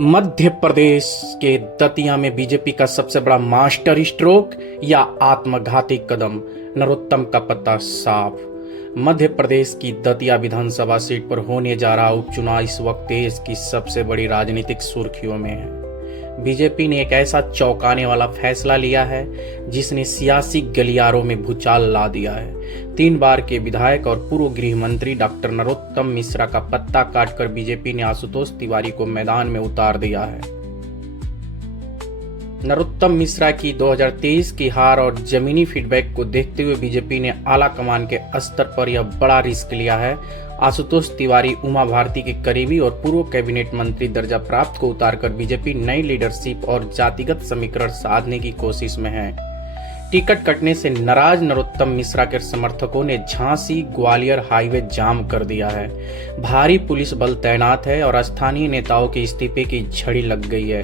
मध्य प्रदेश के दतिया में बीजेपी का सबसे बड़ा मास्टर स्ट्रोक या आत्मघाती कदम, नरोत्तम का पत्ता साफ। मध्य प्रदेश की दतिया विधानसभा सीट पर होने जा रहा उपचुनाव इस वक्त देश की सबसे बड़ी राजनीतिक सुर्खियों में है। बीजेपी ने एक ऐसा चौंकाने वाला फैसला लिया है जिसने सियासी गलियारों में भूचाल ला दिया है। 3 बार के विधायक और पूर्व गृह मंत्री डॉक्टर नरोत्तम मिश्रा का पत्ता काटकर बीजेपी ने आशुतोष तिवारी को मैदान में उतार दिया है। नरोत्तम मिश्रा की 2023 की हार और जमीनी फीडबैक को देखते हुए बीजेपी ने आला कमान के स्तर पर यह बड़ा रिस्क लिया है। आशुतोष तिवारी उमा भारती के करीबी और पूर्व कैबिनेट मंत्री दर्जा प्राप्त को उतारकर बीजेपी नई लीडरशिप और जातिगत समीकरण साधने की कोशिश में है। टिकट कटने से नाराज नरोत्तम मिश्रा के समर्थकों ने झांसी ग्वालियर हाईवे जाम कर दिया है। भारी पुलिस बल तैनात है और स्थानीय नेताओं के इस्तीफे की झड़ी लग गई है।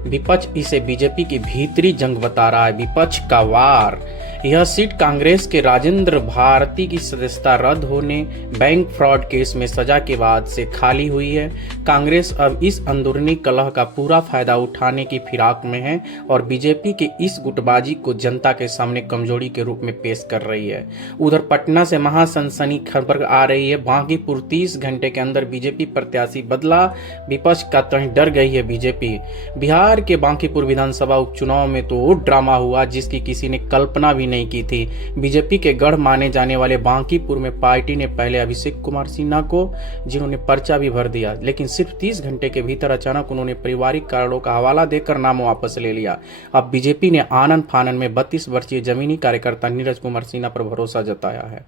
विपक्ष इसे बीजेपी की भीतरी जंग बता रहा है, विपक्ष का वार। यह सीट कांग्रेस के राजेंद्र भारती की सदस्यता रद्द होने, बैंक फ्रॉड केस में सजा के बाद से खाली हुई है। कांग्रेस अब इस अंदरूनी कलह का पूरा फायदा उठाने की फिराक में है और बीजेपी के इस गुटबाजी को जनता के सामने कमजोरी के रूप में पेश कर रही है। उधर पटना से महासनसनी खबर आ रही है, बांकीपुर 30 घंटे के अंदर बीजेपी प्रत्याशी बदला, विपक्ष का तंज डर गई है बीजेपी। बिहार के बांकीपुर विधानसभा उपचुनाव में तो वो ड्रामा हुआ जिसकी किसी ने कल्पना भी नहीं की थी। बीजेपी के गढ़ माने जाने वाले बांकीपुर में पार्टी ने पहले अभिषेक कुमार सिन्हा को, जिन्होंने पर्चा भी भर दिया, लेकिन सिर्फ 30 घंटे के भीतर अचानक उन्होंने पारिवारिक कारणों का हवाला देकर नाम वापस ले लिया। अब बीजेपी ने आनन फानन में 32 वर्षीय जमीनी कार्यकर्ता नीरज कुमार सिन्हा पर भरोसा जताया है।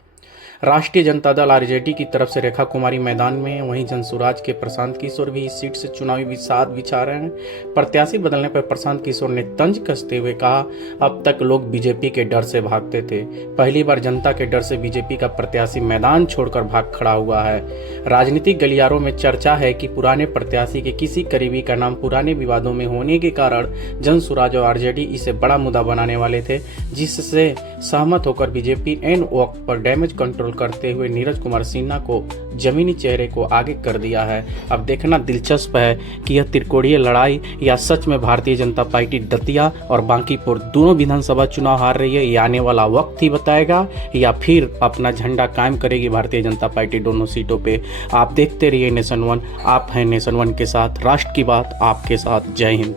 राष्ट्रीय जनता दल आरजेडी की तरफ से रेखा कुमारी मैदान में है, वहीं जनसुराज के प्रशांत किशोर भी इस सीट से चुनावी विषाद बिछा रहे हैं। प्रत्याशी बदलने पर प्रशांत किशोर ने तंज कसते हुए कहा, अब तक लोग बीजेपी के डर से भागते थे, पहली बार जनता के डर से बीजेपी का प्रत्याशी मैदान छोड़कर भाग खड़ा हुआ है। राजनीतिक गलियारों में चर्चा है कि पुराने प्रत्याशी के किसी करीबी का नाम पुराने विवादों में होने के कारण जनसुराज और आरजेडी इसे बड़ा मुद्दा बनाने वाले थे, जिससे सहमत होकर बीजेपी एन वक्त पर डैमेज कंट्रोल करते हुए नीरज कुमार सिन्हा को जमीनी चेहरे को आगे कर दिया है। अब देखना दिलचस्प है कि यह त्रिकोणीय लड़ाई या सच में भारतीय जनता पार्टी दतिया और बांकीपुर दोनों विधानसभा चुनाव हार रही है। ये आने वाला वक्त ही बताएगा, या फिर अपना झंडा कायम करेगी भारतीय जनता पार्टी दोनों सीटों पे। आप देखते रहिए नेशन वन, आप हैं नेशन वन के साथ, राष्ट्र की बात आपके साथ। जय हिंद।